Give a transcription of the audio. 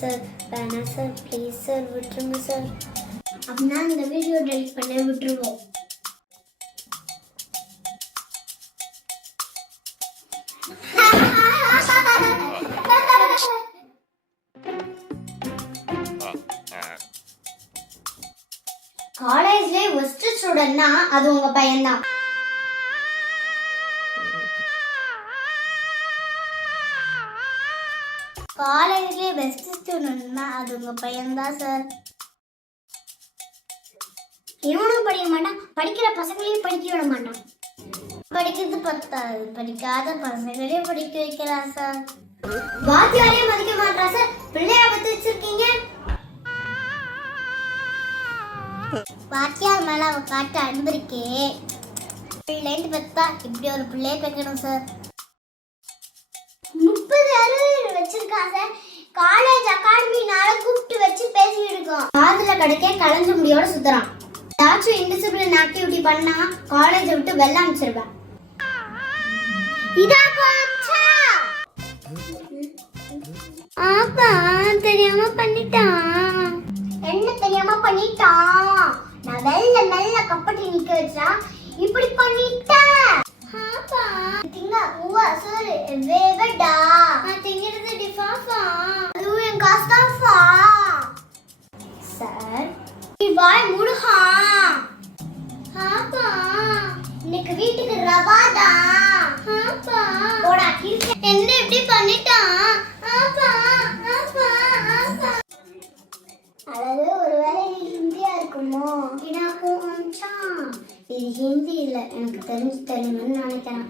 Sir வேணாம் sir please sir விட்டுருங்க sir. அப்படின்னா இந்த வீடியோ டெலிட் பண்ண விட்டுருவோம். காலேஜ்ல ஃபர்ஸ்ட் ஸ்டூடண்ட்னா அது உங்க பையன்தான். காலேஜ்ல பெஸ்ட் ஸ்டூடண்ட்னா அது உங்க பையன்தான் சார். இவனும் படிக்க மாட்டான், படிக்கிற பசங்களையும் படிக்க விட மாட்டான். படிக்கிறது பத்தாது, படிக்காத பசங்களையும் படிக்க வைக்கிறான் சார். வாத்தியாரையும் மதிக்க மாட்டான் சார். பிள்ளையா பத்தி வச்சிருக்கீங்க. வாத்தியார் மேல அவ காட்ட அன்பு இருக்கே, பிள்ளைன்னு பார்த்தா இப்படி ஒரு பிள்ளைய பெக்கணும் சார். 30-60 வச்சிருக்கான் சார். காலேஜ் அகாடமினால கூப்பிட்டு வச்சு பேசிட்டு இருக்கோம். காதுல கிடைக்க கலைஞ்ச முடியோட சுத்துறான். ஏதாச்சும் இன்டிசிப்ளின் ஆக்டிவிட்டி பண்ணா காலேஜை விட்டு வெளில அனுப்பிச்சிருவேன். ஆப்பா தெரியாம பண்ணிட்டான். என்ன தெரியாம பண்ணிட்டான்? நான் மெல்ல கப்பட்டி நிக்க வச்சா இப்படி பண்ணிட்டேன். ஆப்பா திங்க உவா சார் வேகடா. நான் திங்கிறது டிஃபாஃபா. அது என் காஸ்டாஃபா. சார் நீ வாய் மூடுஹா. ஆப்பா இன்னைக்கு வீட்டுக்கு ரவாதா. ஆப்பா போடா கிட்ட. என்ன இப்படி பண்ணிட்டான்? ஆப்பா ஆப்பா ஆப்பா. அதாவது ஒருவேளை நீ ஹிந்தியா இருக்குமோ? இது ஹிந்தி இல்லை, எனக்கு தெரிஞ்சு தெரியும்னு நினைக்கிறேன்.